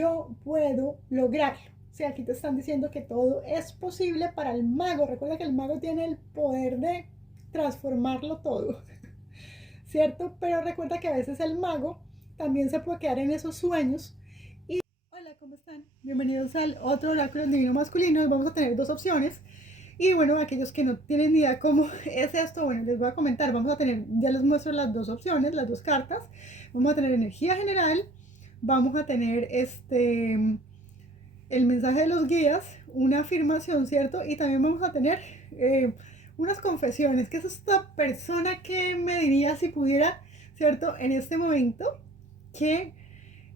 yo puedo lograrlo. O sea, aquí te están diciendo que todo es posible para el mago. Recuerda que el mago tiene el poder de transformarlo todo, ¿cierto? Pero recuerda que a veces el mago también se puede quedar en esos sueños. Y hola, ¿cómo están? Bienvenidos al otro oráculo divino masculino. Vamos a tener dos opciones. Y bueno, aquellos que no tienen ni idea cómo es esto, bueno, les voy a comentar. Vamos a tener, ya les muestro las dos opciones, las dos cartas. Vamos a tener energía general, vamos a tener el mensaje de los guías, una afirmación, ¿cierto? Y también vamos a tener unas confesiones, que es esta persona que me diría si pudiera, ¿cierto? En este momento, que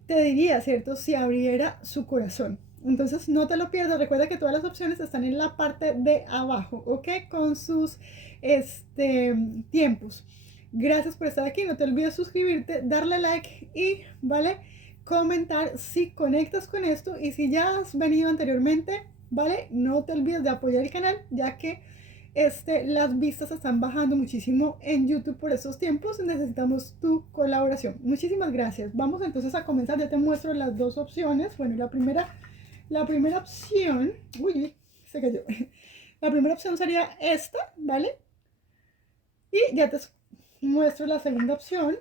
te diría, ¿cierto? Si abriera su corazón. Entonces no te lo pierdas, recuerda que todas las opciones están en la parte de abajo, ¿ok? Con sus tiempos. Gracias por estar aquí, no te olvides suscribirte, darle like y, ¿vale? Comentar si conectas con esto y si ya has venido anteriormente, ¿vale? No te olvides de apoyar el canal, ya que las vistas están bajando muchísimo en YouTube por estos tiempos. Necesitamos tu colaboración. Muchísimas gracias. Vamos entonces a comenzar. Ya te muestro las dos opciones. Bueno, la primera opción, uy, se cayó. La primera opción sería esta, ¿vale? Y ya te muestro la segunda opción.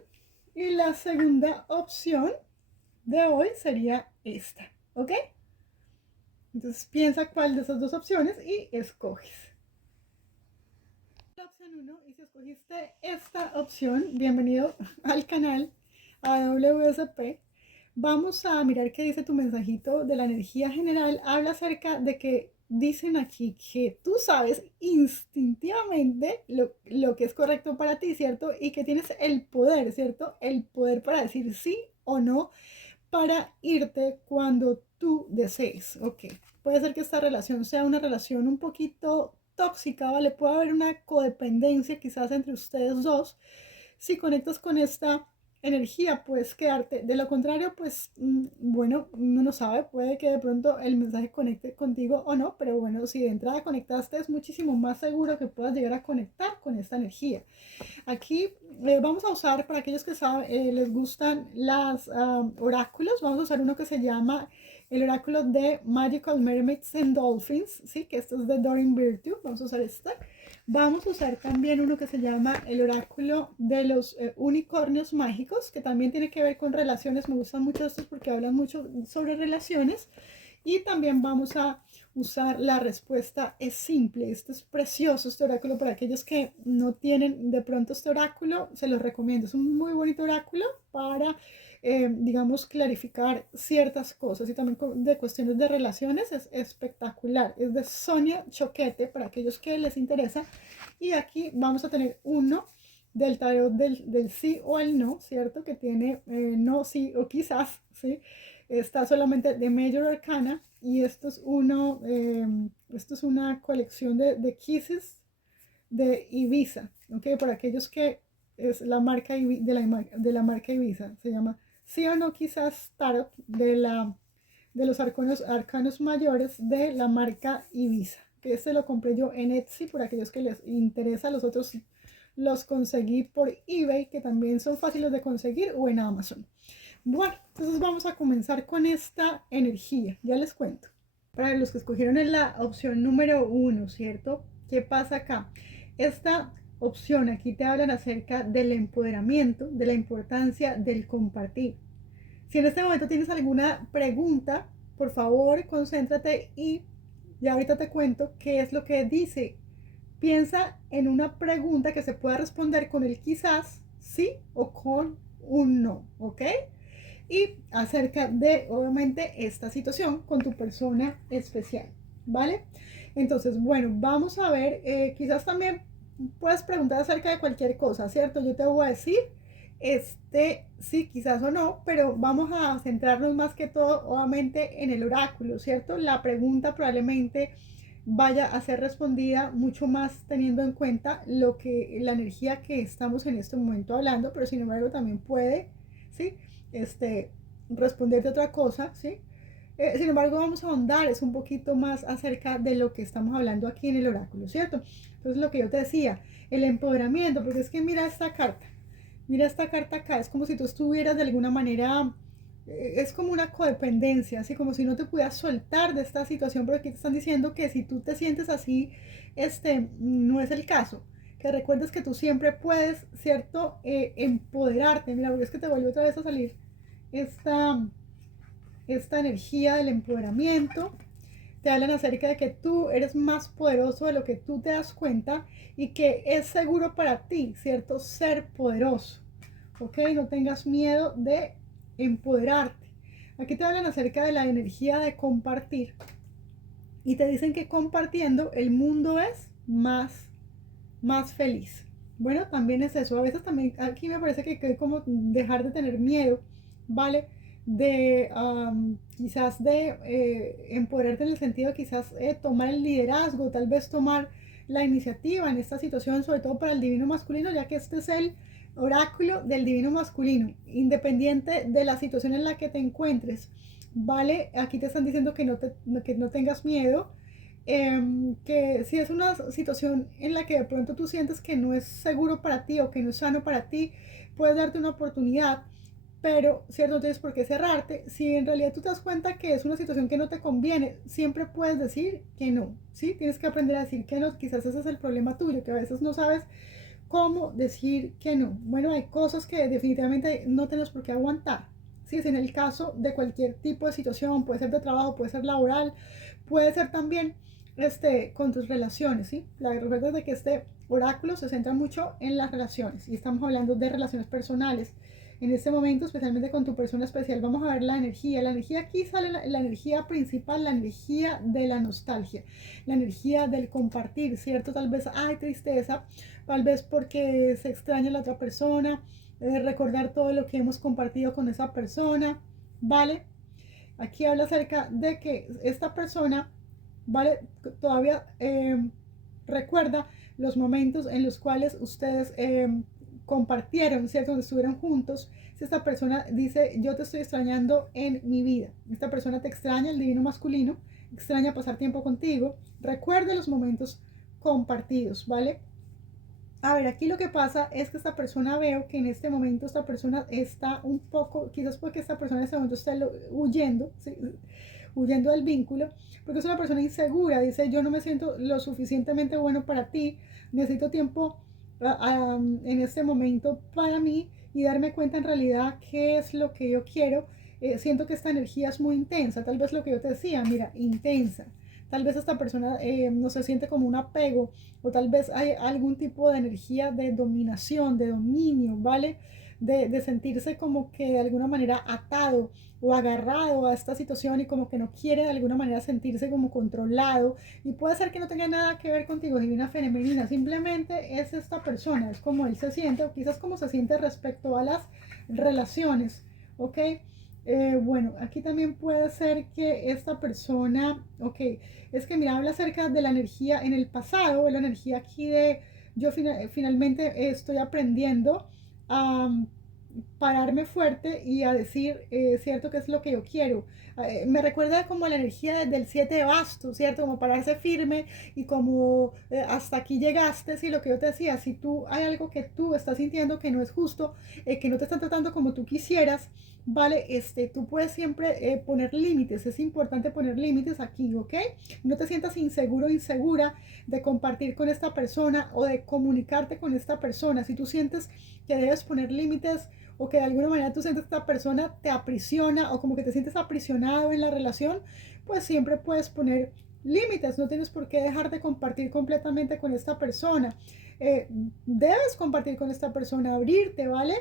Y la segunda opción de hoy sería esta, ¿ok? Entonces piensa cuál de esas dos opciones y escoges. La opción 1, y si escogiste esta opción, bienvenido al canal AWSP. Vamos a mirar qué dice tu mensajito de la energía general. Habla acerca de que dicen aquí que tú sabes instintivamente lo que es correcto para ti, ¿cierto? Y que tienes el poder, ¿cierto? El poder para decir sí o no, para irte cuando tú desees, ¿ok? Puede ser que esta relación sea una relación un poquito tóxica, ¿vale? Puede haber una codependencia quizás entre ustedes dos. Si conectas con esta energía, puedes quedarte. De lo contrario, pues, bueno, uno no sabe, puede que de pronto el mensaje conecte contigo o no, pero bueno, si de entrada conectaste, es muchísimo más seguro que puedas llegar a conectar con esta energía. Aquí vamos a usar, para aquellos que saben, les gustan los oráculos, vamos a usar uno que se llama el oráculo de Magical Mermaids and Dolphins, ¿sí? Que esto es de Doreen Virtue, vamos a usar este. Vamos a usar también uno que se llama el oráculo de los unicornios mágicos, que también tiene que ver con relaciones. Me gustan mucho estos porque hablan mucho sobre relaciones. Y también vamos a usar la respuesta es simple. Esto es precioso, este oráculo. Para aquellos que no tienen de pronto este oráculo, se los recomiendo. Es un muy bonito oráculo para, digamos, clarificar ciertas cosas. Y también de cuestiones de relaciones es espectacular. Es de Sonia Choquete, para aquellos que les interesa. Y aquí vamos a tener uno del tarot del sí o el no, ¿cierto? Que tiene no, sí o quizás, ¿sí? Está solamente de Major Arcana y esto es esto es una colección de kisses de Ibiza, ¿ok? Para aquellos que es la marca de la marca Ibiza, se llama sí o no quizás tarot de los arcanos mayores de la marca Ibiza, que este lo compré yo en Etsy. Por aquellos que les interesa, los otros los conseguí por eBay, que también son fáciles de conseguir, o en Amazon. Bueno, entonces vamos a comenzar con esta energía, ya les cuento. Para los que escogieron en la opción número 1, ¿cierto? ¿Qué pasa acá? Esta opción aquí te hablan acerca del empoderamiento, de la importancia del compartir. Si en este momento tienes alguna pregunta, por favor, concéntrate y ya ahorita te cuento qué es lo que dice. Piensa en una pregunta que se pueda responder con el quizás, sí o con un no, ¿ok? Y acerca de, obviamente, esta situación con tu persona especial, ¿vale? Entonces, bueno, vamos a ver, quizás también puedes preguntar acerca de cualquier cosa, ¿cierto? Yo te voy a decir, sí, quizás o no, pero vamos a centrarnos más que todo, obviamente, en el oráculo, ¿cierto? La pregunta probablemente vaya a ser respondida mucho más teniendo en cuenta la energía que estamos en este momento hablando, pero sin embargo también puede, ¿sí? Responderte otra cosa, ¿sí? Sin embargo, vamos a ahondar es un poquito más acerca de lo que estamos hablando aquí en el oráculo, ¿cierto? Entonces, lo que yo te decía, el empoderamiento, porque es que mira esta carta acá, es como si tú estuvieras de alguna manera es como una codependencia, así como si no te pudieras soltar de esta situación, pero aquí te están diciendo que si tú te sientes así, no es el caso. Que recuerdes que tú siempre puedes, ¿cierto? Empoderarte. Mira, porque es que te vuelve otra vez a salir esta, esta energía del empoderamiento. Te hablan acerca de que tú eres más poderoso de lo que tú te das cuenta y que es seguro para ti, ¿cierto? Ser poderoso, ¿ok? No tengas miedo de empoderarte. Aquí te hablan acerca de la energía de compartir y te dicen que compartiendo el mundo es más feliz. Bueno, también es eso. A veces también aquí me parece que hay como dejar de tener miedo, ¿vale? De quizás de empoderarte en el sentido de quizás tomar el liderazgo, tal vez tomar la iniciativa en esta situación, sobre todo para el divino masculino, ya que este es el oráculo del divino masculino, independiente de la situación en la que te encuentres, ¿vale? Aquí te están diciendo que no tengas miedo, que si es una situación en la que de pronto tú sientes que no es seguro para ti o que no es sano para ti, puedes darte una oportunidad, pero cierto, no tienes por qué cerrarte. Si en realidad tú te das cuenta que es una situación que no te conviene, siempre puedes decir que no, ¿sí? Tienes que aprender a decir que no, quizás ese es el problema tuyo, que a veces no sabes cómo decir que no. Bueno, hay cosas que definitivamente no tenemos por qué aguantar. ¿Sí? Es en el caso de cualquier tipo de situación, puede ser de trabajo, puede ser laboral, puede ser también con tus relaciones. ¿Sí? Recuerda de que este oráculo se centra mucho en las relaciones y estamos hablando de relaciones personales. En este momento, especialmente con tu persona especial, vamos a ver la energía. La energía aquí sale, la energía principal, la energía de la nostalgia, la energía del compartir, ¿cierto? Tal vez hay tristeza, tal vez porque se extraña a la otra persona, recordar todo lo que hemos compartido con esa persona, ¿vale? Aquí habla acerca de que esta persona, ¿vale? Todavía recuerda los momentos en los cuales ustedes compartieron, ¿cierto? Donde estuvieron juntos. Si esta persona dice, yo te estoy extrañando en mi vida, esta persona te extraña, el divino masculino, extraña pasar tiempo contigo, recuerde los momentos compartidos, ¿vale? A ver, aquí lo que pasa es que esta persona veo que en este momento esta persona está un poco, quizás porque esta persona en este momento está huyendo, ¿sí? Huyendo del vínculo, porque es una persona insegura, dice yo no me siento lo suficientemente bueno para ti, necesito tiempo en este momento para mí y darme cuenta en realidad qué es lo que yo quiero. Siento que esta energía es muy intensa, tal vez lo que yo te decía, mira, intensa. Tal vez esta persona no se siente como un apego o tal vez hay algún tipo de energía de dominación, de dominio, ¿vale? De sentirse como que de alguna manera atado o agarrado a esta situación y como que no quiere de alguna manera sentirse como controlado y puede ser que no tenga nada que ver contigo, divina femenina, simplemente es esta persona, es como él se siente o quizás como se siente respecto a las relaciones, ¿ok? Bueno, aquí también puede ser que esta persona, ok, es que mira, habla acerca de la energía en el pasado, la energía aquí de yo finalmente estoy aprendiendo a pararme fuerte y a decir, cierto, qué es lo que yo quiero. Me recuerda como la energía del 7 de bastos, ¿cierto? Como pararse firme y como hasta aquí llegaste, si lo que yo te decía, si tú hay algo que tú estás sintiendo que no es justo, que no te están tratando como tú quisieras, ¿vale? Tú puedes siempre poner límites, es importante poner límites aquí, ¿ok? No te sientas inseguro o insegura de compartir con esta persona o de comunicarte con esta persona. Si tú sientes que debes poner límites o que de alguna manera tú sientes que esta persona te aprisiona o como que te sientes aprisionado en la relación, pues siempre puedes poner límites, no tienes por qué dejar de compartir completamente con esta persona. Debes compartir con esta persona, abrirte, ¿vale?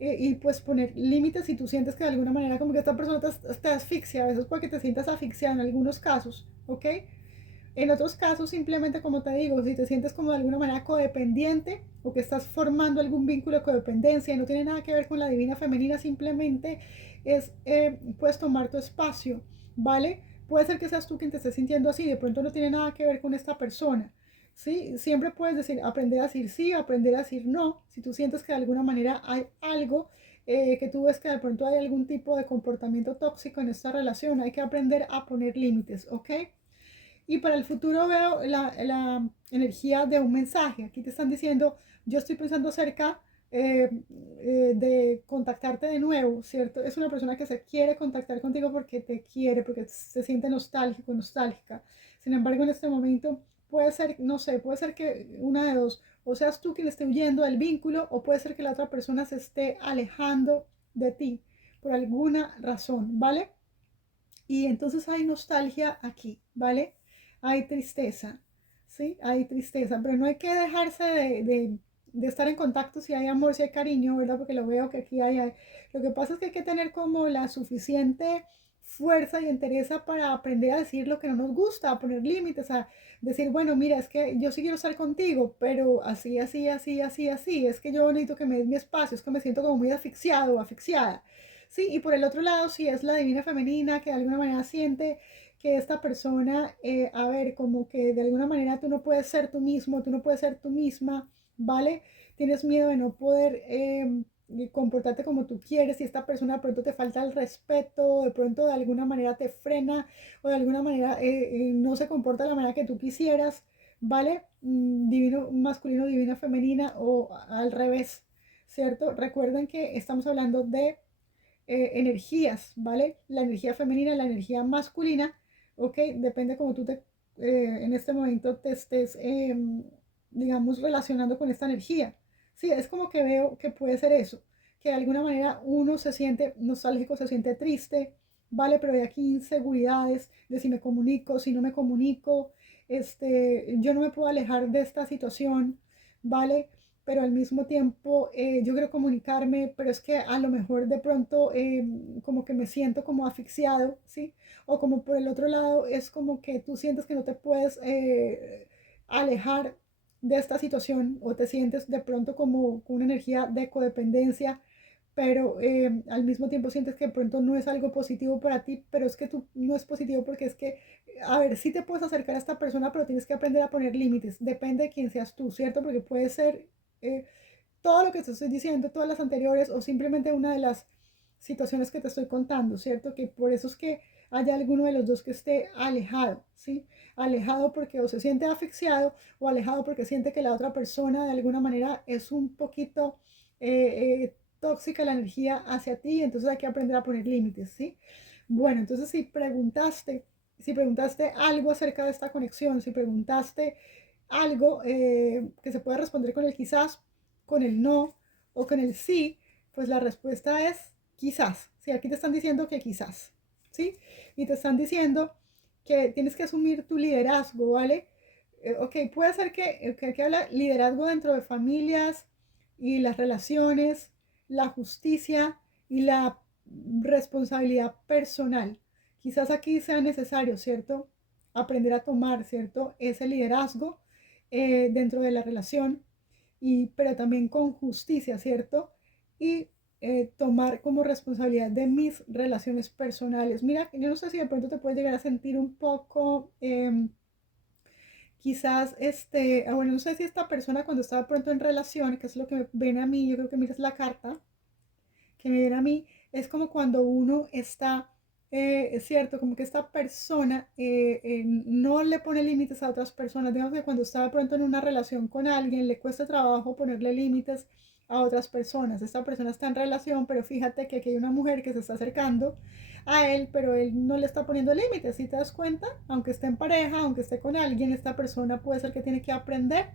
Y pues poner límites si tú sientes que de alguna manera como que esta persona te asfixia, a veces puede que te sientas asfixiado en algunos casos, ¿ok? En otros casos, simplemente como te digo, si te sientes como de alguna manera codependiente o que estás formando algún vínculo de codependencia y no tiene nada que ver con la divina femenina, simplemente puedes tomar tu espacio, ¿vale? Puede ser que seas tú quien te estés sintiendo así, de pronto no tiene nada que ver con esta persona, ¿sí? Siempre puedes decir, aprender a decir sí, aprender a decir no, si tú sientes que de alguna manera hay algo que tú ves que de pronto hay algún tipo de comportamiento tóxico en esta relación, hay que aprender a poner límites, ¿ok? Y para el futuro veo la energía de un mensaje. Aquí te están diciendo, yo estoy pensando acerca de contactarte de nuevo, ¿cierto? Es una persona que se quiere contactar contigo porque te quiere, porque se siente nostálgico, nostálgica. Sin embargo, en este momento puede ser, no sé, puede ser que una de dos, o seas tú quien esté huyendo del vínculo, o puede ser que la otra persona se esté alejando de ti por alguna razón, ¿vale? Y entonces hay nostalgia aquí, ¿vale? Hay tristeza, ¿sí? Hay tristeza, pero no hay que dejarse de estar en contacto si hay amor, si hay cariño, ¿verdad? Porque lo veo que aquí hay. Lo que pasa es que hay que tener como la suficiente fuerza y entereza para aprender a decir lo que no nos gusta, a poner límites, a decir, bueno, mira, es que yo sí quiero estar contigo, pero así, así, así, así, así, es que yo necesito que me des mi espacio, es que me siento como muy asfixiado o asfixiada. Sí, y por el otro lado, si es la divina femenina que de alguna manera siente que esta persona, a ver, como que de alguna manera tú no puedes ser tú mismo, tú no puedes ser tú misma, ¿vale? Tienes miedo de no poder comportarte como tú quieres y esta persona de pronto te falta el respeto, de pronto de alguna manera te frena o de alguna manera no se comporta de la manera que tú quisieras, ¿vale? Divino masculino, divina femenina o al revés, ¿cierto? Recuerden que estamos hablando de energías, ¿vale? La energía femenina, la energía masculina, ¿ok? Depende cómo tú en este momento te estés, digamos, relacionando con esta energía. Sí, es como que veo que puede ser eso, que de alguna manera uno se siente nostálgico, se siente triste, ¿vale? Pero hay aquí inseguridades de si me comunico, si no me comunico, yo no me puedo alejar de esta situación, ¿vale? Pero al mismo tiempo yo quiero comunicarme, pero es que a lo mejor de pronto como que me siento como asfixiado, ¿sí? O como por el otro lado es como que tú sientes que no te puedes alejar de esta situación o te sientes de pronto como con una energía de codependencia, pero al mismo tiempo sientes que de pronto no es algo positivo para ti, pero es que tú no es positivo porque es que, a ver, sí te puedes acercar a esta persona, pero tienes que aprender a poner límites, depende de quién seas tú, ¿cierto? Porque puede ser eh, todo lo que te estoy diciendo, todas las anteriores o simplemente una de las situaciones que te estoy contando, ¿cierto? Que por eso es que haya alguno de los dos que esté alejado, ¿sí? Alejado porque o se siente asfixiado o alejado porque siente que la otra persona de alguna manera es un poquito tóxica la energía hacia ti, entonces hay que aprender a poner límites, ¿sí? Bueno, entonces si preguntaste algo acerca de esta conexión, si preguntaste algo que se puede responder con el quizás, con el no o con el sí, pues la respuesta es quizás. Sí, aquí te están diciendo que quizás, ¿sí? Y te están diciendo que tienes que asumir tu liderazgo, ¿vale? Ok, puede ser que habla liderazgo dentro de familias y las relaciones, la justicia y la responsabilidad personal. Quizás aquí sea necesario, ¿cierto? Aprender a tomar, ¿cierto? Ese liderazgo dentro de la relación, pero también con justicia, ¿cierto? Y tomar como responsabilidad de mis relaciones personales. Mira, yo no sé si de pronto te puedes llegar a sentir un poco, quizás, bueno, no sé si esta persona cuando está de pronto en relación, que es lo que me viene a mí, yo creo que miras la carta, que me viene a mí, es como cuando uno está, es cierto, como que esta persona no le pone límites a otras personas. Digamos que cuando está de pronto en una relación con alguien, le cuesta trabajo ponerle límites a otras personas. Esta persona está en relación, pero fíjate que aquí hay una mujer que se está acercando a él, pero él no le está poniendo límites. Si te das cuenta, aunque esté en pareja, aunque esté con alguien, esta persona puede ser que tiene que aprender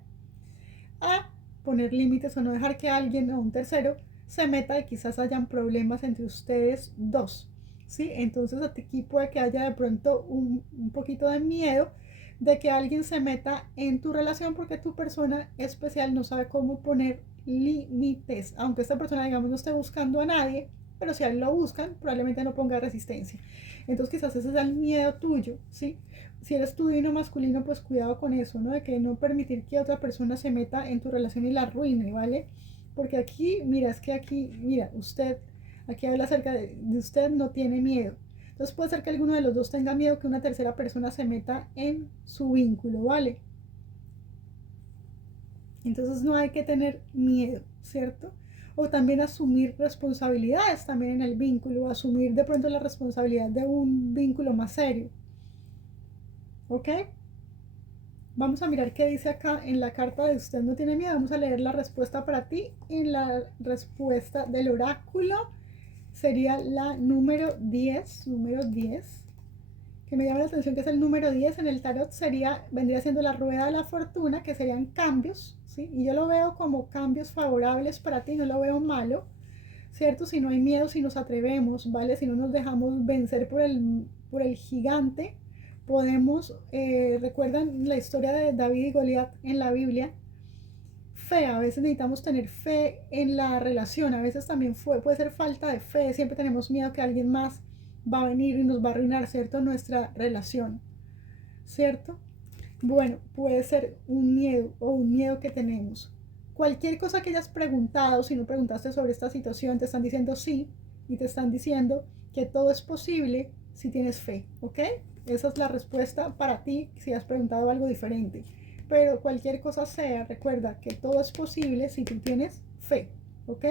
a poner límites o no dejar que alguien o un tercero se meta y quizás hayan problemas entre ustedes dos, ¿sí? Entonces aquí puede que haya de pronto un poquito de miedo de que alguien se meta en tu relación porque tu persona especial no sabe cómo poner límites, aunque esta persona, digamos, no esté buscando a nadie, pero si a él lo buscan, probablemente no ponga resistencia. Entonces quizás ese es el miedo tuyo, ¿sí? Si eres tu divino masculino, pues cuidado con eso, ¿no? De que no permitir que otra persona se meta en tu relación y la arruine, ¿vale? Porque aquí, mira, es que aquí, mira, aquí habla acerca de usted, no tiene miedo. Entonces puede ser que alguno de los dos tenga miedo que una tercera persona se meta en su vínculo, ¿vale? Entonces no hay que tener miedo, ¿cierto? O también asumir responsabilidades también en el vínculo, asumir de pronto la responsabilidad de un vínculo más serio, ¿ok? Vamos a mirar qué dice acá en la carta de Usted no tiene miedo. Vamos a leer la respuesta para ti. En la respuesta del oráculo sería la número 10, que me llama la atención que es el número 10 en el tarot, vendría siendo la rueda de la fortuna, que serían cambios, ¿sí? Y yo lo veo como cambios favorables para ti, no lo veo malo, ¿cierto? Si no hay miedo, si nos atrevemos, ¿vale? Si no nos dejamos vencer por el gigante, podemos, ¿recuerdan la historia de David y Goliat en la Biblia? Fe, a veces necesitamos tener fe en la relación, a veces también puede ser falta de fe, siempre tenemos miedo que alguien más va a venir y nos va a arruinar, ¿cierto? Nuestra relación, ¿cierto? Bueno, puede ser un miedo o un miedo que tenemos. Cualquier cosa que hayas preguntado, si no preguntaste sobre esta situación, te están diciendo sí y te están diciendo que todo es posible si tienes fe, ¿ok? Esa es la respuesta para ti si has preguntado algo diferente. Pero cualquier cosa sea, recuerda que todo es posible si tú tienes fe, ¿ok?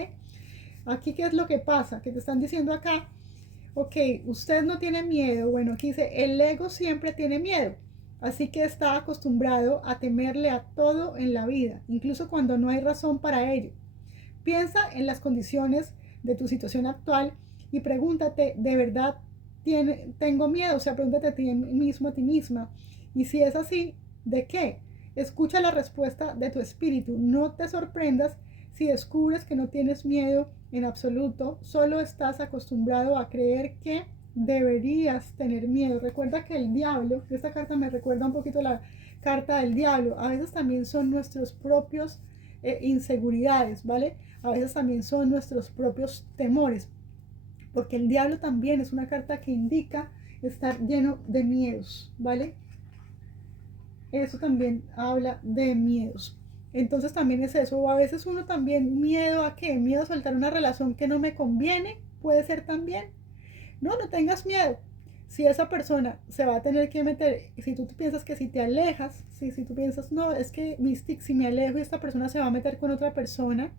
Aquí, ¿qué es lo que pasa? Que te están diciendo acá, ok, usted no tiene miedo. Bueno, aquí dice, el ego siempre tiene miedo. Así que está acostumbrado a temerle a todo en la vida, incluso cuando no hay razón para ello. Piensa en las condiciones de tu situación actual y pregúntate, ¿de verdad tengo miedo? O sea, pregúntate a ti mismo, a ti misma. Y si es así, ¿de qué? Escucha la respuesta de tu espíritu. No te sorprendas si descubres que no tienes miedo en absoluto, solo estás acostumbrado a creer que deberías tener miedo. Recuerda que el diablo, esta carta me recuerda un poquito la carta del diablo, a veces también son nuestros propios inseguridades, ¿vale? A veces también son nuestros propios temores, porque el diablo también es una carta que indica estar lleno de miedos, ¿vale? Eso también habla de miedos. Entonces también es eso, o a veces uno también miedo a qué, miedo a soltar una relación que no me conviene, puede ser también. No, no tengas miedo. Si esa persona se va a tener que meter, si tú piensas que si te alejas, si tú piensas, no, es que Mystic, si me alejo y esta persona se va a meter con otra persona,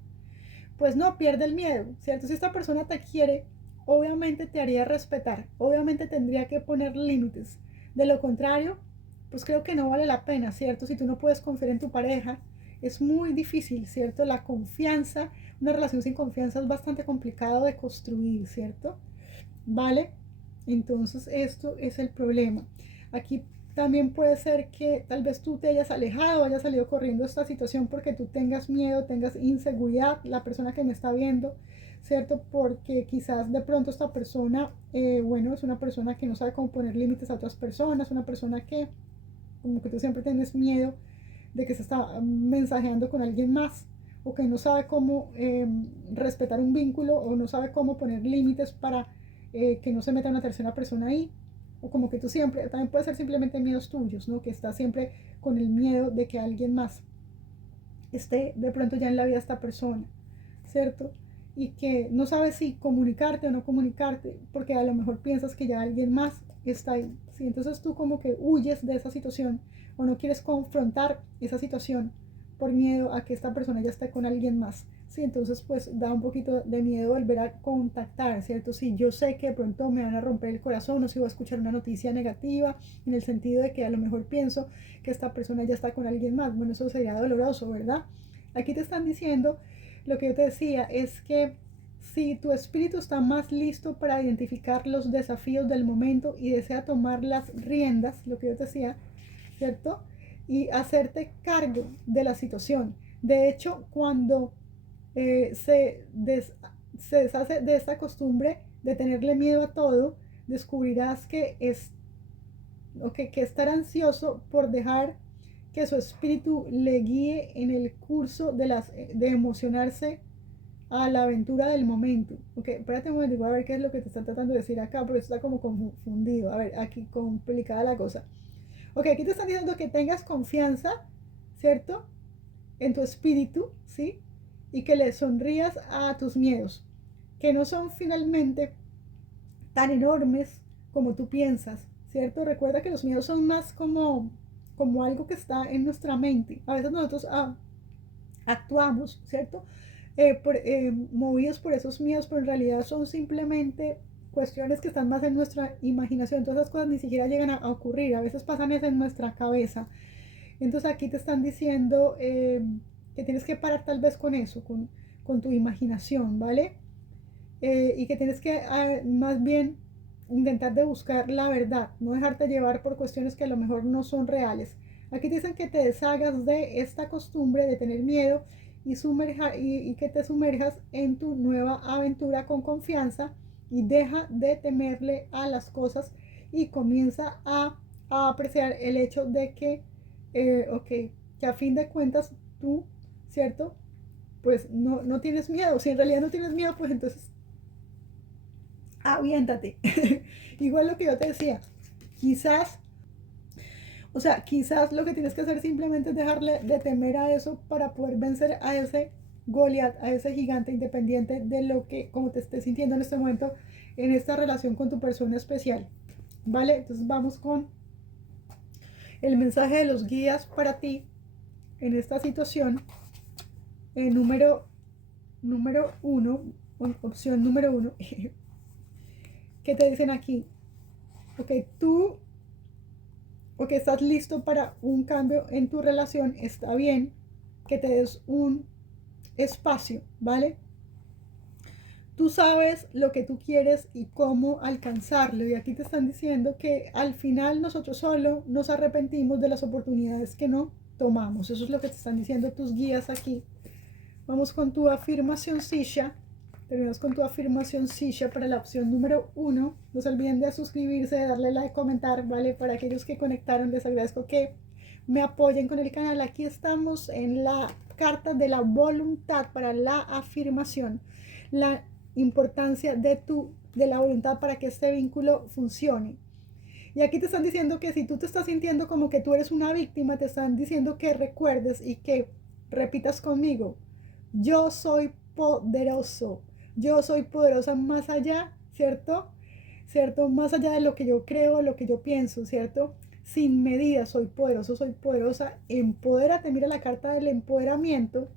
pues no, pierde el miedo, ¿cierto? Si esta persona te quiere, obviamente te haría respetar, obviamente tendría que poner límites. De lo contrario, pues creo que no vale la pena, ¿cierto? Si tú no puedes confiar en tu pareja, es muy difícil, ¿cierto? La confianza, una relación sin confianza es bastante complicado de construir, ¿cierto? ¿Vale? Entonces esto es el problema. Aquí también puede ser que tal vez tú te hayas alejado, hayas salido corriendo de esta situación porque tú tengas miedo, tengas inseguridad, la persona que me está viendo, ¿cierto? Porque quizás de pronto esta persona, bueno, es una persona que no sabe cómo poner límites a otras personas, una persona que como que tú siempre tienes miedo de que se está mensajeando con alguien más o que no sabe cómo respetar un vínculo o no sabe cómo poner límites para que no se meta una tercera persona ahí, o como que tú siempre, también puede ser simplemente miedos tuyos, ¿no? Que estás siempre con el miedo de que alguien más esté de pronto ya en la vida de esta persona, ¿cierto? Y que no sabes si comunicarte o no comunicarte, porque a lo mejor piensas que ya alguien más está ahí, ¿sí? Entonces tú como que huyes de esa situación o no quieres confrontar esa situación por miedo a que esta persona ya esté con alguien más. Sí, entonces pues da un poquito de miedo volver a contactar, ¿cierto? Sí, yo sé que de pronto me van a romper el corazón o si voy a escuchar una noticia negativa en el sentido de que a lo mejor pienso que esta persona ya está con alguien más. Bueno, eso sería doloroso, ¿verdad? Aquí te están diciendo, lo que yo te decía es que si tu espíritu está más listo para identificar los desafíos del momento y desea tomar las riendas, lo que yo te decía, ¿cierto? Y hacerte cargo de la situación. De hecho, cuando se deshace de esta costumbre de tenerle miedo a todo, descubrirás que estar ansioso por dejar que su espíritu le guíe en el curso de emocionarse a la aventura del momento. Ok, espérate un momento, voy a ver qué es lo que te está tratando de decir acá, porque está como confundido. A ver, aquí complicada la cosa. Ok, aquí te están diciendo que tengas confianza, ¿cierto? En tu espíritu, ¿sí? Y que le sonrías a tus miedos, que no son finalmente tan enormes como tú piensas, ¿cierto? Recuerda que los miedos son más como algo que está en nuestra mente. A veces nosotros actuamos, ¿cierto? Movidos por esos miedos, pero en realidad son simplemente cuestiones que están más en nuestra imaginación. Todas esas cosas ni siquiera llegan a ocurrir, a veces pasan eso en nuestra cabeza. Entonces aquí te están diciendo que tienes que parar tal vez con eso, con tu imaginación, ¿vale? Y que tienes que más bien intentar de buscar la verdad, no dejarte llevar por cuestiones que a lo mejor no son reales. Aquí dicen que te deshagas de esta costumbre de tener miedo y que te sumerjas en tu nueva aventura con confianza y deja de temerle a las cosas y comienza a apreciar el hecho de que, que a fin de cuentas tú, ¿cierto? Pues no tienes miedo. Si en realidad no tienes miedo, pues entonces aviéntate. Igual lo que yo te decía, quizás, o sea, quizás lo que tienes que hacer simplemente es dejarle de temer a eso para poder vencer a ese Goliath, a ese gigante, independiente de lo que, como te estés sintiendo en este momento, en esta relación con tu persona especial. ¿Vale? Entonces vamos con el mensaje de los guías para ti en esta situación. Número uno, opción número uno, que te dicen aquí, ok, tú, ok, estás listo para un cambio en tu relación, está bien que te des un espacio, ¿vale? Tú sabes lo que tú quieres y cómo alcanzarlo. Y aquí te están diciendo que al final nosotros solo nos arrepentimos de las oportunidades que no tomamos. Eso es lo que te están diciendo tus guías aquí. Vamos con tu afirmación silla. Terminamos con tu afirmación silla para la opción número uno. No se olviden de suscribirse, de darle like, comentar, ¿vale? Para aquellos que conectaron, les agradezco que me apoyen con el canal. Aquí estamos en la carta de la voluntad para la afirmación. La importancia de la voluntad para que este vínculo funcione. Y aquí te están diciendo que si tú te estás sintiendo como que tú eres una víctima, te están diciendo que recuerdes y que repitas conmigo: yo soy poderoso, yo soy poderosa más allá, ¿cierto? ¿Cierto? Más allá de lo que yo creo, lo que yo pienso, ¿cierto? Sin medida soy poderoso, soy poderosa. Empodérate, mira la carta del empoderamiento.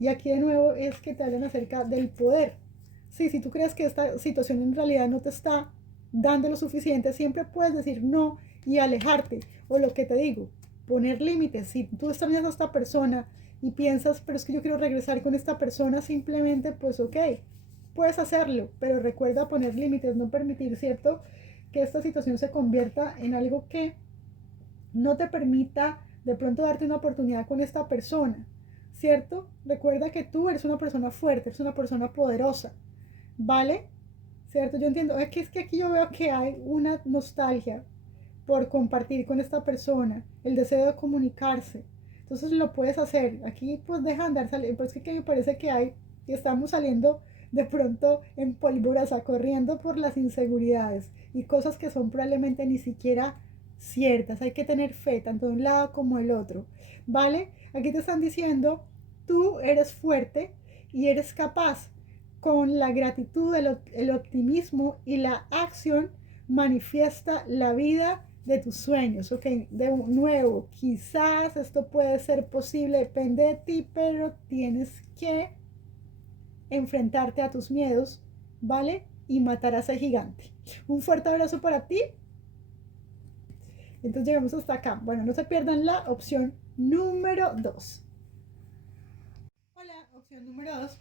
Y aquí de nuevo es que te hablan acerca del poder. Sí, si tú crees que esta situación en realidad no te está dando lo suficiente, siempre puedes decir no y alejarte. O lo que te digo, poner límites. Si tú extrañas a esta persona y piensas, pero es que yo quiero regresar con esta persona, simplemente pues ok, puedes hacerlo, pero recuerda poner límites, no permitir, ¿cierto?, que esta situación se convierta en algo que no te permita de pronto darte una oportunidad con esta persona, ¿cierto? Recuerda que tú eres una persona fuerte, eres una persona poderosa, ¿vale? ¿Cierto? Yo entiendo, es que aquí yo veo que hay una nostalgia por compartir con esta persona, el deseo de comunicarse. Entonces lo puedes hacer. Aquí pues deja andar saliendo, pero es que me parece que estamos saliendo de pronto en polvorosa, corriendo por las inseguridades y cosas que son probablemente ni siquiera ciertas. Hay que tener fe, tanto de un lado como del otro, ¿vale? Aquí te están diciendo, tú eres fuerte y eres capaz. Con la gratitud, el optimismo y la acción manifiesta la vida de tus sueños, ok. De nuevo, quizás esto puede ser posible, depende de ti, pero tienes que enfrentarte a tus miedos, ¿vale? Y matar a ese gigante. Un fuerte abrazo para ti. Entonces llegamos hasta acá. Bueno, no se pierdan la opción número 2. Hola, opción número 2.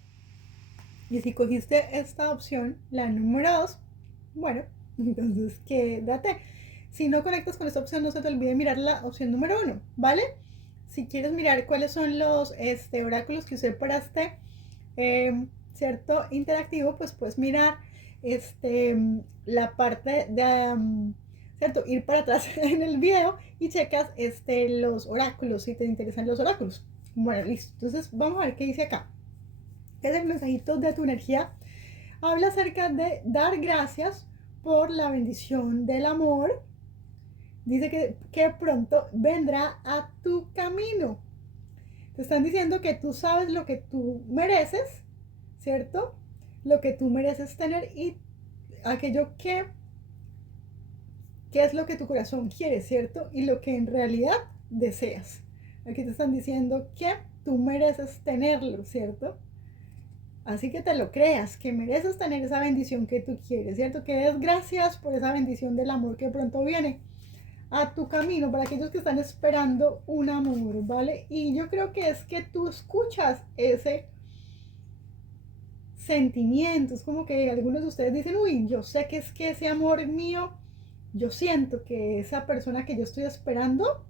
Y si cogiste esta opción, la número 2, bueno, entonces quédate. Si no conectas con esta opción, no se te olvide mirar la opción número 1, ¿vale? Si quieres mirar cuáles son los oráculos que usé para cierto interactivo, pues puedes mirar la parte de, ¿cierto? Ir para atrás en el video y checas los oráculos, si te interesan los oráculos. Bueno, listo. Entonces vamos a ver qué dice acá. Es el mensajito de tu energía. Habla acerca de dar gracias por la bendición del amor. Dice que pronto vendrá a tu camino. Te están diciendo que tú sabes lo que tú mereces, ¿cierto? Lo que tú mereces tener y aquello que es lo que tu corazón quiere, ¿cierto? Y lo que en realidad deseas. Aquí te están diciendo que tú mereces tenerlo, ¿cierto? Así que te lo creas, que mereces tener esa bendición que tú quieres, ¿cierto? Que des gracias por esa bendición del amor que pronto viene. a tu camino, para aquellos que están esperando un amor, ¿vale? Y yo creo que es que tú escuchas ese sentimiento, es como que algunos de ustedes dicen, uy, yo sé que es que ese amor mío, yo siento que esa persona que yo estoy esperando,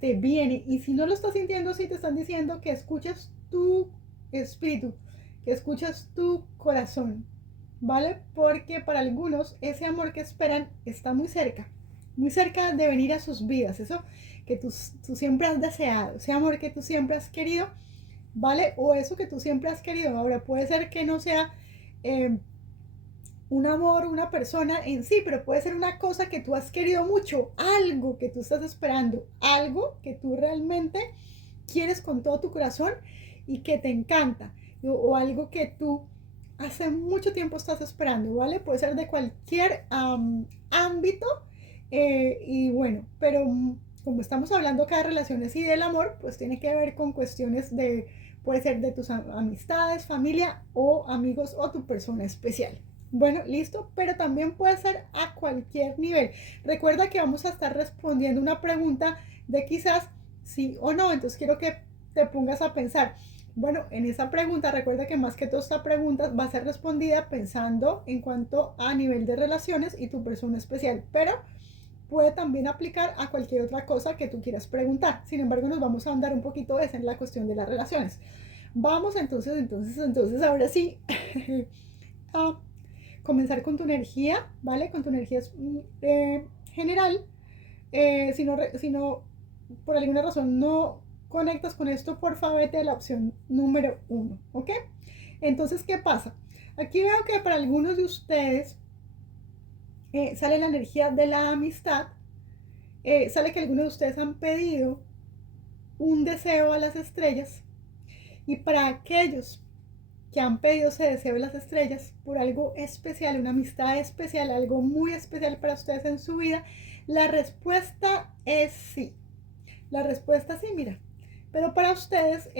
viene, y si no lo estás sintiendo, sí te están diciendo que escuches tu espíritu, que escuches tu corazón, ¿vale? Porque para algunos ese amor que esperan está muy cerca de venir a sus vidas, eso que tú siempre has deseado, ese amor que tú siempre has querido, ¿vale? O eso que tú siempre has querido. Ahora puede ser que no sea eh, un amor, una persona en sí, pero puede ser una cosa que tú has querido mucho, algo que tú estás esperando, algo que tú realmente quieres con todo tu corazón y que te encanta, o algo que tú hace mucho tiempo estás esperando, ¿vale? Puede ser de cualquier ámbito y bueno, pero como estamos hablando acá de relaciones y del amor, pues tiene que ver con cuestiones de, puede ser de tus amistades, familia o amigos o tu persona especial. Bueno, listo, pero también puede ser a cualquier nivel. Recuerda que vamos a estar respondiendo una pregunta de quizás sí o no, entonces quiero que te pongas a pensar. Bueno, en esa pregunta, recuerda que más que toda esta pregunta va a ser respondida pensando en cuanto a nivel de relaciones y tu persona especial, pero puede también aplicar a cualquier otra cosa que tú quieras preguntar. Sin embargo, nos vamos a andar un poquito en la cuestión de las relaciones. Vamos entonces, ahora sí, a comenzar con tu energía, ¿vale? Con tu energía general. Si no, por alguna razón no conectas con esto, por favor, vete a la opción número 1, ¿ok? Entonces, ¿qué pasa? Aquí veo que para algunos de ustedes sale la energía de la amistad, sale que algunos de ustedes han pedido un deseo a las estrellas, y para aquellos que han pedido ese deseo de las estrellas por algo especial, una amistad especial, algo muy especial para ustedes en su vida, la respuesta es sí. La respuesta es sí, mira. Pero para ustedes,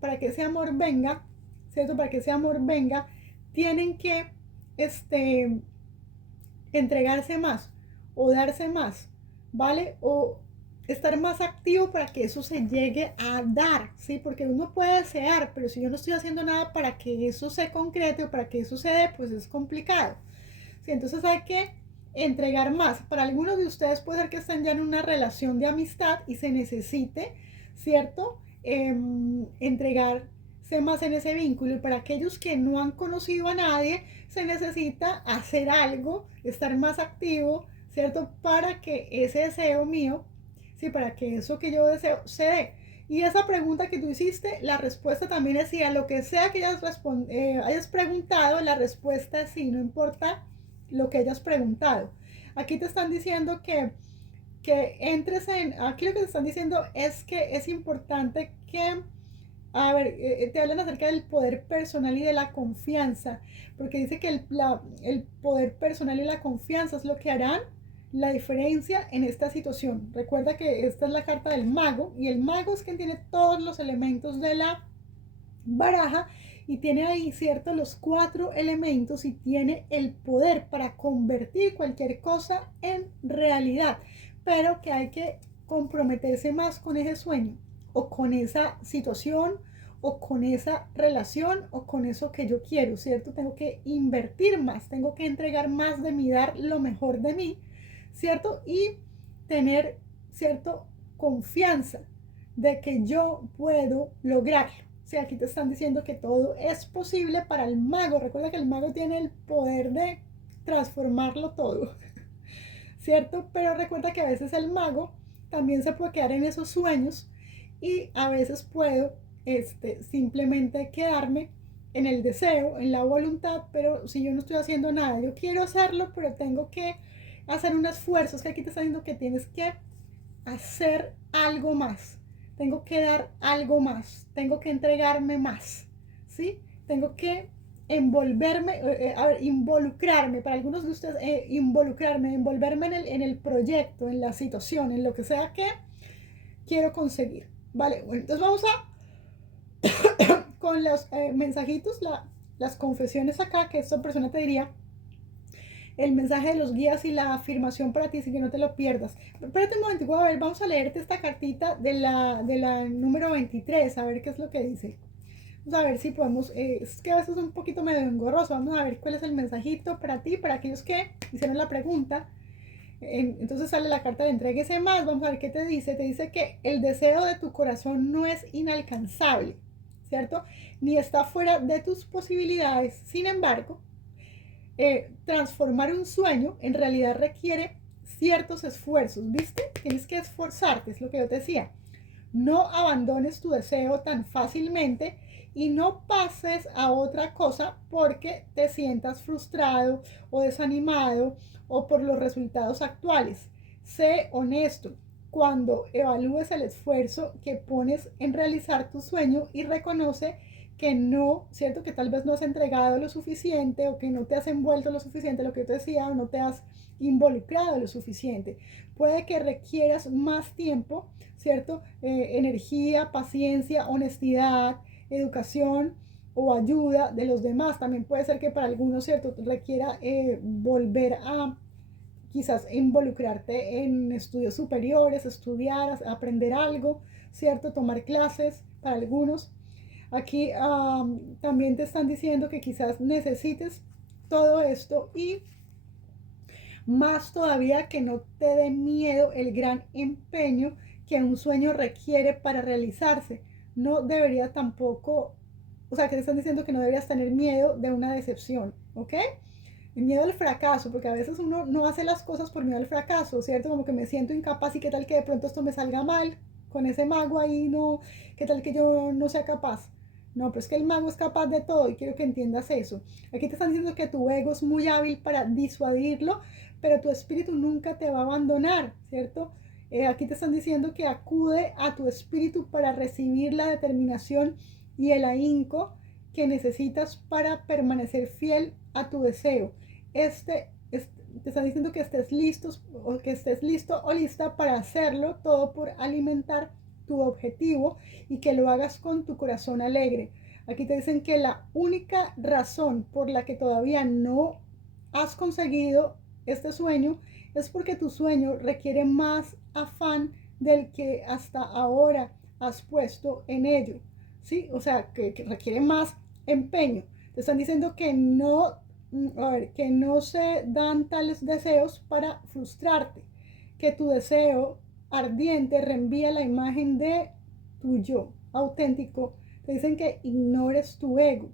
para que ese amor venga, ¿cierto? Para que ese amor venga, tienen que este, entregarse más o darse más, ¿vale? O estar más activo para que eso se llegue a dar, ¿sí? Porque uno puede desear, pero si yo no estoy haciendo nada para que eso se concrete o para que eso se dé, pues es complicado, ¿sí? Entonces hay que entregar más. Para algunos de ustedes puede ser que estén ya en una relación de amistad y se necesite, ¿cierto? Entregarse más en ese vínculo, y para aquellos que no han conocido a nadie, se necesita hacer algo, estar más activo, ¿cierto? Para que ese deseo mío, sí, para que eso que yo deseo se dé. Y esa pregunta que tú hiciste, la respuesta también es sí. A lo que sea que hayas preguntado, la respuesta es sí, no importa lo que hayas preguntado. Aquí te están diciendo que entres en, aquí lo que te están diciendo es que es importante que, a ver, te hablan acerca del poder personal y de la confianza, porque dice que el poder personal y la confianza es lo que harán la diferencia en esta situación. Recuerda que esta es la carta del mago, y el mago es quien tiene todos los elementos de la baraja, y tiene ahí, cierto, los 4 elementos, y tiene el poder para convertir cualquier cosa en realidad, pero que hay que comprometerse más con ese sueño o con esa situación o con esa relación o con eso que yo quiero, ¿cierto? Tengo que invertir más, tengo que entregar más de mí, dar lo mejor de mí, ¿cierto? Y tener, ¿cierto? Confianza de que yo puedo lograrlo. O sea, aquí te están diciendo que todo es posible para el mago. Recuerda que el mago tiene el poder de transformarlo todo, ¿cierto? Pero recuerda que a veces el mago también se puede quedar en esos sueños, y a veces puedo simplemente quedarme en el deseo, en la voluntad, pero si yo no estoy haciendo nada, yo quiero hacerlo, pero tengo que hacer un esfuerzo. Es que aquí te están diciendo que tienes que hacer algo más, tengo que dar algo más, tengo que entregarme más, ¿sí? Tengo que envolverme, a ver, involucrarme, para algunos de ustedes, involucrarme, envolverme en el proyecto, en la situación, en lo que sea que quiero conseguir, ¿vale? Bueno, entonces vamos con los mensajitos, las confesiones acá, que esta persona te diría el mensaje de los guías y la afirmación para ti, así que no te lo pierdas. Espérate un momento, a ver, vamos a leerte esta cartita de la número 23, a ver qué es lo que dice. Vamos a ver si podemos, es que a veces es un poquito medio engorroso, vamos a ver cuál es el mensajito para ti, para aquellos que hicieron la pregunta. Entonces sale la carta de entréguese más, vamos a ver qué te dice que el deseo de tu corazón no es inalcanzable, ¿cierto? Ni está fuera de tus posibilidades, sin embargo, transformar un sueño en realidad requiere ciertos esfuerzos, ¿viste? Tienes que esforzarte, es lo que yo te decía. No abandones tu deseo tan fácilmente y no pases a otra cosa porque te sientas frustrado o desanimado o por los resultados actuales. Sé honesto cuando evalúes el esfuerzo que pones en realizar tu sueño y reconoce que no, cierto, que tal vez no has entregado lo suficiente o que no te has envuelto lo suficiente, lo que yo te decía, o no te has involucrado lo suficiente. Puede que requieras más tiempo, ¿cierto? Energía, paciencia, honestidad, educación o ayuda de los demás. También puede ser que para algunos, ¿cierto?, requiera volver a quizás involucrarte en estudios superiores, estudiar, aprender algo, ¿cierto? Tomar clases para algunos. Aquí también te están diciendo que quizás necesites todo esto y más todavía que no te dé miedo el gran empeño que un sueño requiere para realizarse. No debería tampoco, o sea, que te están diciendo que no deberías tener miedo de una decepción, ¿ok? El miedo al fracaso, porque a veces uno no hace las cosas por miedo al fracaso, ¿cierto? Como que me siento incapaz y qué tal que de pronto esto me salga mal, con ese mago ahí, no, qué tal que yo no sea capaz. No, pero es que el mago es capaz de todo y quiero que entiendas eso. Aquí te están diciendo que tu ego es muy hábil para disuadirlo, pero tu espíritu nunca te va a abandonar, ¿cierto? Aquí te están diciendo que acude a tu espíritu para recibir la determinación y el ahínco que necesitas para permanecer fiel a tu deseo. Te están diciendo que estés listo o lista para hacerlo todo por alimentar tu objetivo y que lo hagas con tu corazón alegre. Aquí te dicen que la única razón por la que todavía no has conseguido este sueño es porque tu sueño requiere más afán del que hasta ahora has puesto en ello, ¿sí? O sea, que requiere más empeño. Te están diciendo que no, que no se dan tales deseos para frustrarte, que tu deseo ardiente reenvía la imagen de tu yo auténtico. Te dicen que ignores tu ego,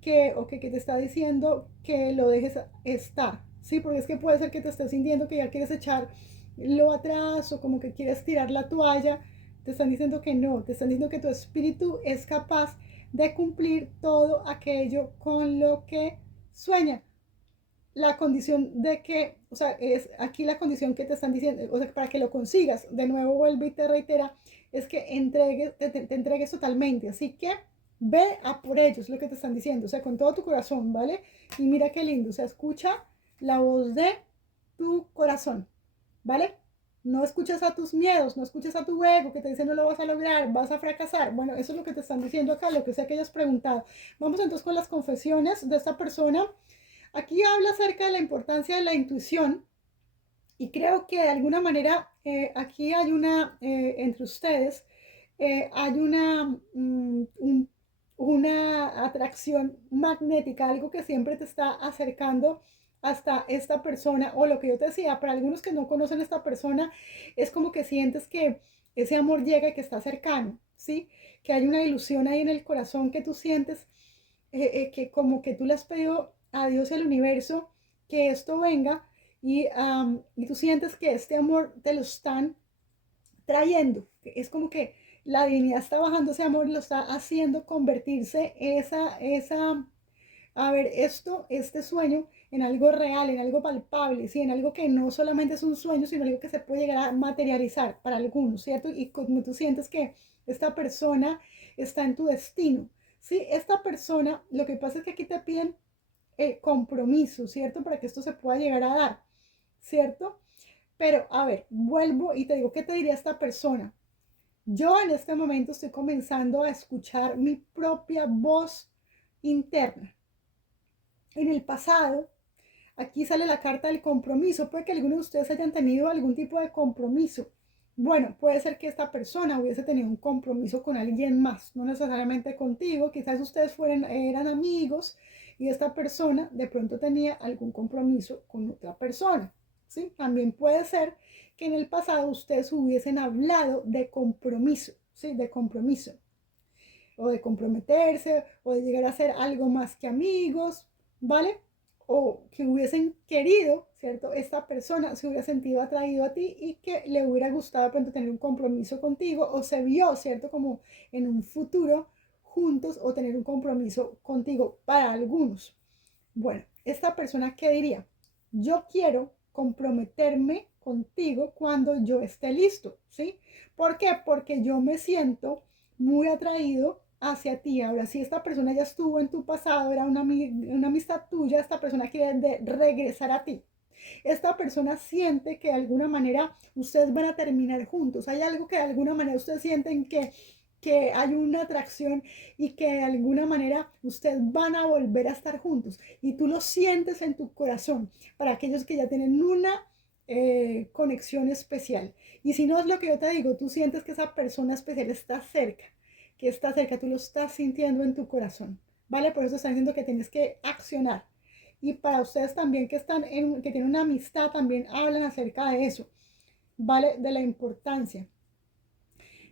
que te está diciendo que lo dejes estar, ¿sí? Porque es que puede ser que te estés sintiendo que ya quieres echarlo atrás o como que quieres tirar la toalla. Te están diciendo que no, te están diciendo que tu espíritu es capaz de cumplir todo aquello con lo que sueña. La condición de que, o sea, es aquí la condición que te están diciendo, o sea, para que lo consigas, de nuevo vuelve y te reitera, es que te entregues totalmente. Así que ve a por ellos, lo que te están diciendo, o sea, con todo tu corazón, ¿vale? Y mira qué lindo, o sea, escucha la voz de tu corazón, ¿vale? No escuches a tus miedos, no escuches a tu ego que te dice no lo vas a lograr, vas a fracasar. Bueno, eso es lo que te están diciendo acá, lo que sea que hayas preguntado. Vamos entonces con las confesiones de esta persona. Aquí habla acerca de la importancia de la intuición y creo que de alguna manera aquí hay entre ustedes, hay una atracción magnética, algo que siempre te está acercando hasta esta persona, o lo que yo te decía, para algunos que no conocen a esta persona, es como que sientes que ese amor llega y que está cercano, ¿sí? Que hay una ilusión ahí en el corazón que tú sientes, que como que tú le has pedido a Dios y al universo que esto venga y tú sientes que este amor te lo están trayendo. Es como que la divinidad está bajando ese amor y lo está haciendo convertirse a ver, este sueño en algo real, en algo palpable, ¿sí? En algo que no solamente es un sueño, sino algo que se puede llegar a materializar para algunos, ¿cierto? Y como tú sientes que esta persona está en tu destino, ¿sí? Esta persona, lo que pasa es que aquí te piden compromiso, ¿cierto? Para que esto se pueda llegar a dar, ¿cierto? Pero, a ver, vuelvo y te digo, ¿qué te diría esta persona? Yo en este momento estoy comenzando a escuchar mi propia voz interna. En el pasado Aquí sale la carta del compromiso. Puede que algunos de ustedes hayan tenido algún tipo de compromiso. Bueno, puede ser que esta persona hubiese tenido un compromiso con alguien más, no necesariamente contigo. Quizás ustedes eran amigos y esta persona de pronto tenía algún compromiso con otra persona, ¿sí? También puede ser que en el pasado ustedes hubiesen hablado de compromiso, ¿sí? De compromiso, o de comprometerse, o de llegar a ser algo más que amigos, ¿vale? O que hubiesen querido, ¿cierto? Esta persona se hubiera sentido atraído a ti y que le hubiera gustado de pronto tener un compromiso contigo, o se vio, ¿cierto? Como en un futuro juntos o tener un compromiso contigo para algunos. Bueno, esta persona, ¿qué diría? Yo quiero comprometerme contigo cuando yo esté listo, ¿sí? ¿Por qué? Porque yo me siento muy atraído hacia ti. Ahora, si esta persona ya estuvo en tu pasado, era una amistad tuya, esta persona quiere regresar a ti. Esta persona siente que de alguna manera ustedes van a terminar juntos. Hay algo que de alguna manera ustedes sienten que hay una atracción y que de alguna manera ustedes van a volver a estar juntos. Y tú lo sientes en tu corazón para aquellos que ya tienen una conexión especial. Y si no es lo que yo te digo, tú sientes que esa persona especial está cerca, que está cerca, tú lo estás sintiendo en tu corazón, ¿vale? Por eso están diciendo que tienes que accionar. Y para ustedes también que tienen una amistad, también hablan acerca de eso, ¿vale? De la importancia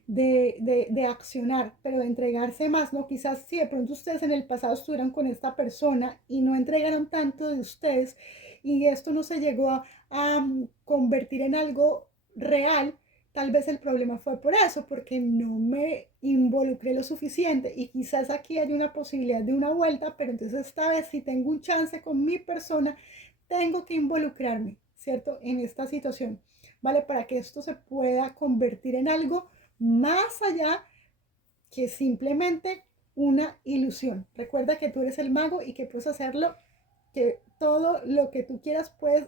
de accionar, pero de entregarse más, ¿no? Quizás si de pronto ustedes en el pasado estuvieron con esta persona y no entregaron tanto de ustedes y esto no se llegó a convertir en algo real, tal vez el problema fue por eso, porque no me involucré lo suficiente y quizás aquí hay una posibilidad de una vuelta, pero entonces esta vez si tengo un chance con mi persona, tengo que involucrarme, ¿cierto? En esta situación, ¿vale? Para que esto se pueda convertir en algo más allá que simplemente una ilusión. Recuerda que tú eres el mago y que puedes hacerlo, que todo lo que tú quieras puedes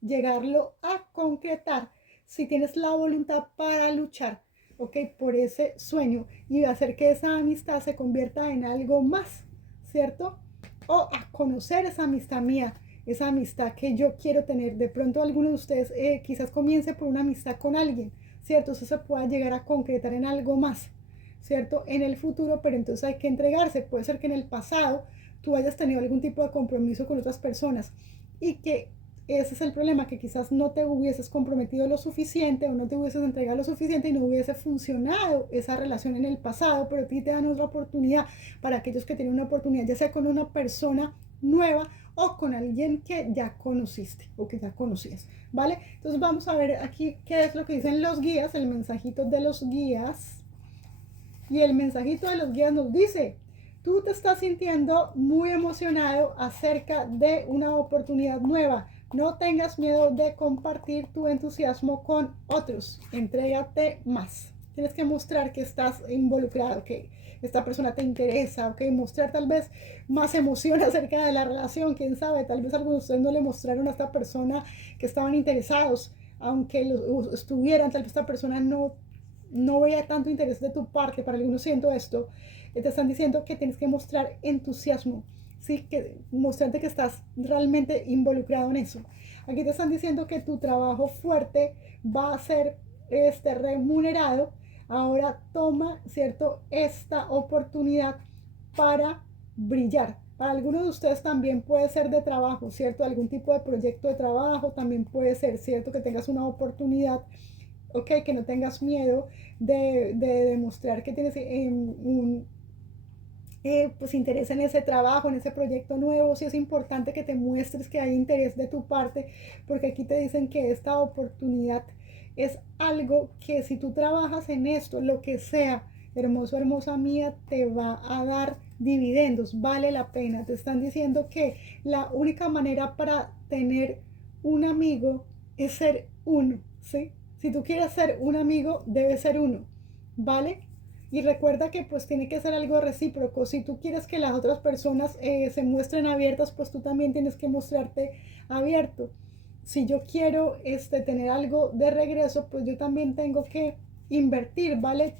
llegarlo a concretar si tienes la voluntad para luchar, ¿ok? Por ese sueño y hacer que esa amistad se convierta en algo más, ¿cierto? O a conocer esa amistad mía, esa amistad que yo quiero tener. De pronto alguno de ustedes quizás comience por una amistad con alguien, ¿cierto? Eso se pueda llegar a concretar en algo más, ¿cierto? En el futuro, pero entonces hay que entregarse. Puede ser que en el pasado tú hayas tenido algún tipo de compromiso con otras personas y que ese es el problema, que quizás no te hubieses comprometido lo suficiente o no te hubieses entregado lo suficiente y no hubiese funcionado esa relación en el pasado, pero a ti te dan otra oportunidad para aquellos que tienen una oportunidad, ya sea con una persona nueva o con alguien que ya conociste o que ya conocías, ¿vale? Entonces vamos a ver aquí qué es lo que dicen los guías, el mensajito de los guías. Y el mensajito de los guías nos dice, tú te estás sintiendo muy emocionado acerca de una oportunidad nueva. No tengas miedo de compartir tu entusiasmo con otros. Entrégate más. Tienes que mostrar que estás involucrado, que esta persona te interesa, ok, mostrar tal vez más emoción acerca de la relación, quién sabe, tal vez algunos de ustedes no le mostraron a esta persona que estaban interesados, aunque estuvieran, tal vez esta persona no veía tanto interés de tu parte. Para algunos siento esto, te están diciendo que tienes que mostrar entusiasmo, ¿sí? Que mostrarte que estás realmente involucrado en eso. Aquí te están diciendo que tu trabajo fuerte va a ser remunerado. Ahora toma, ¿cierto?, esta oportunidad para brillar. Para algunos de ustedes también puede ser de trabajo, ¿cierto? Algún tipo de proyecto de trabajo también puede ser, ¿cierto? Que tengas una oportunidad, ok, que no tengas miedo de demostrar que tienes un pues interés en ese trabajo, en ese proyecto nuevo. Sí es importante que te muestres que hay interés de tu parte, porque aquí te dicen que esta oportunidad es algo que si tú trabajas en esto, lo que sea, hermoso, hermosa mía, te va a dar dividendos, vale la pena. Te están diciendo que la única manera para tener un amigo es ser uno, ¿sí? Si tú quieres ser un amigo, debe ser uno, ¿vale? Y recuerda que pues tiene que ser algo recíproco. Si tú quieres que las otras personas se muestren abiertas, pues tú también tienes que mostrarte abierto. Si yo quiero tener algo de regreso, pues yo también tengo que invertir, ¿vale?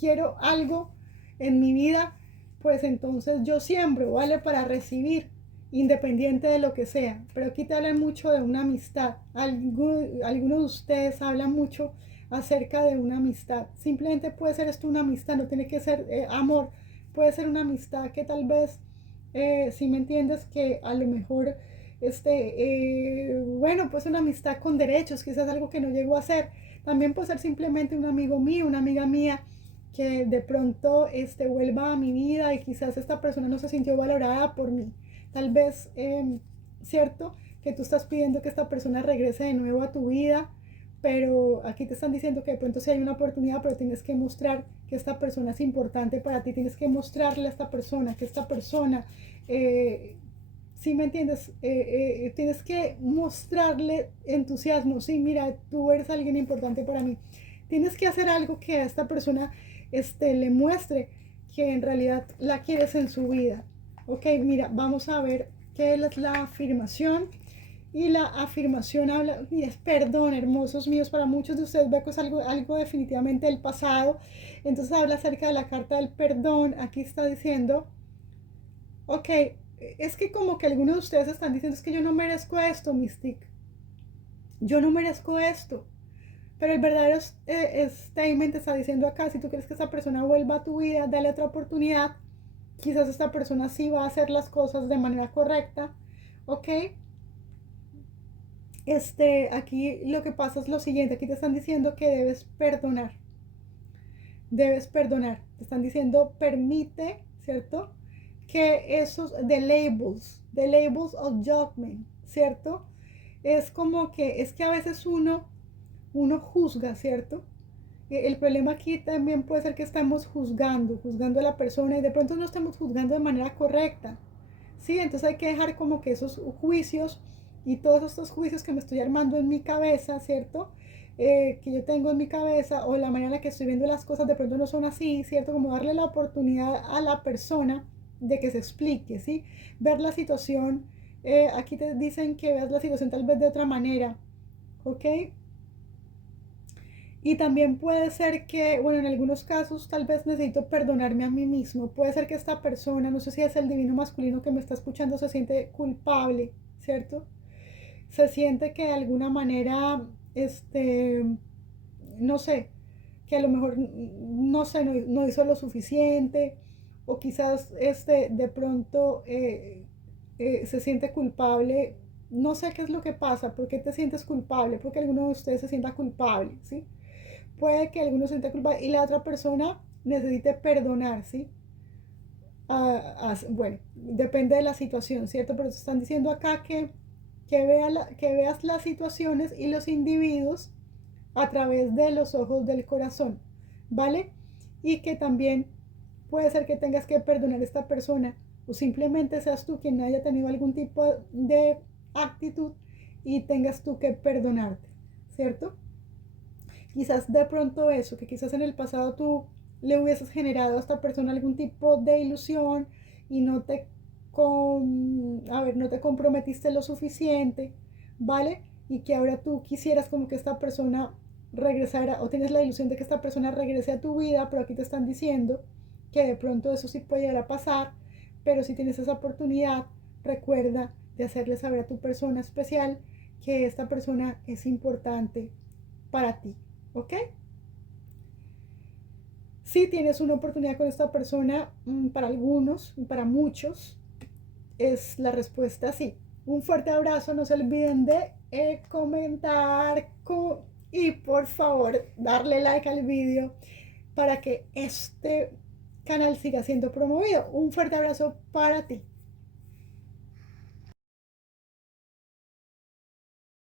Quiero algo en mi vida, pues entonces yo siembro, ¿vale? Para recibir. independiente de lo que sea. Pero aquí te hablan mucho de una amistad. Algunos de ustedes hablan mucho acerca de una amistad. Simplemente puede ser esto una amistad, no tiene que ser amor. Puede ser una amistad que tal vez, si me entiendes, que a lo mejor, bueno, pues una amistad con derechos, quizás algo que no llegó a ser. También puede ser simplemente un amigo mío, una amiga mía, que de pronto vuelva a mi vida y quizás esta persona no se sintió valorada por mí. Tal vez, cierto, que tú estás pidiendo que esta persona regrese de nuevo a tu vida, pero aquí te están diciendo que de pronto sí hay una oportunidad, pero tienes que mostrar que esta persona es importante para ti, tienes que mostrarle a esta persona que esta persona, ¿sí me entiendes? Tienes que mostrarle entusiasmo, sí, mira, tú eres alguien importante para mí. Tienes que hacer algo que a esta persona le muestre que en realidad la quieres en su vida. Ok, mira, vamos a ver qué es la afirmación. Y la afirmación habla, mira, es perdón, hermosos míos, para muchos de ustedes veo que es algo definitivamente del pasado. Entonces habla acerca de la carta del perdón. Aquí está diciendo, ok, es que como que algunos de ustedes están diciendo, es que yo no merezco esto, Mystic. Yo no merezco esto. Pero el verdadero statement está diciendo acá, si tú quieres que esa persona vuelva a tu vida, dale otra oportunidad. Quizás esta persona sí va a hacer las cosas de manera correcta, ¿ok? Aquí lo que pasa es lo siguiente, aquí te están diciendo que debes perdonar, te están diciendo permite, ¿cierto? Que esos, the labels of judgment, ¿cierto? Es como que, es que a veces uno juzga, ¿cierto? El problema aquí también puede ser que estamos juzgando a la persona y de pronto no estamos juzgando de manera correcta, ¿sí? Entonces hay que dejar como que esos juicios y todos estos juicios que me estoy armando en mi cabeza, ¿cierto? Que yo tengo en mi cabeza o la manera en la que estoy viendo las cosas de pronto no son así, ¿cierto? Como darle la oportunidad a la persona de que se explique, ¿sí? Ver la situación, aquí te dicen que veas la situación tal vez de otra manera, ¿ok? Y también puede ser que, bueno, en algunos casos tal vez necesito perdonarme a mí mismo. Puede ser que esta persona, no sé si es el divino masculino que me está escuchando, se siente culpable, ¿cierto? Se siente que de alguna manera, no sé, que a lo mejor, no sé, no hizo lo suficiente, o quizás de pronto se siente culpable. No sé qué es lo que pasa, por qué te sientes culpable, porque alguno de ustedes se sienta culpable, ¿sí? Puede que alguno se sienta culpable y la otra persona necesite perdonar, ¿sí? Bueno, depende de la situación, ¿cierto? Pero te están diciendo acá que veas las situaciones y los individuos a través de los ojos del corazón, ¿vale? Y que también puede ser que tengas que perdonar a esta persona o simplemente seas tú quien haya tenido algún tipo de actitud y tengas tú que perdonarte, ¿cierto? Quizás de pronto eso, que quizás en el pasado tú le hubieses generado a esta persona algún tipo de ilusión y no te comprometiste lo suficiente, ¿vale? Y que ahora tú quisieras como que esta persona regresara o tienes la ilusión de que esta persona regrese a tu vida, pero aquí te están diciendo que de pronto eso sí puede llegar a pasar, pero si tienes esa oportunidad, recuerda de hacerle saber a tu persona especial que esta persona es importante para ti, ¿ok? Si tienes una oportunidad con esta persona, para algunos, para muchos, es la respuesta sí. Un fuerte abrazo, no se olviden de comentar y por favor darle like al vídeo para que este canal siga siendo promovido. Un fuerte abrazo para ti.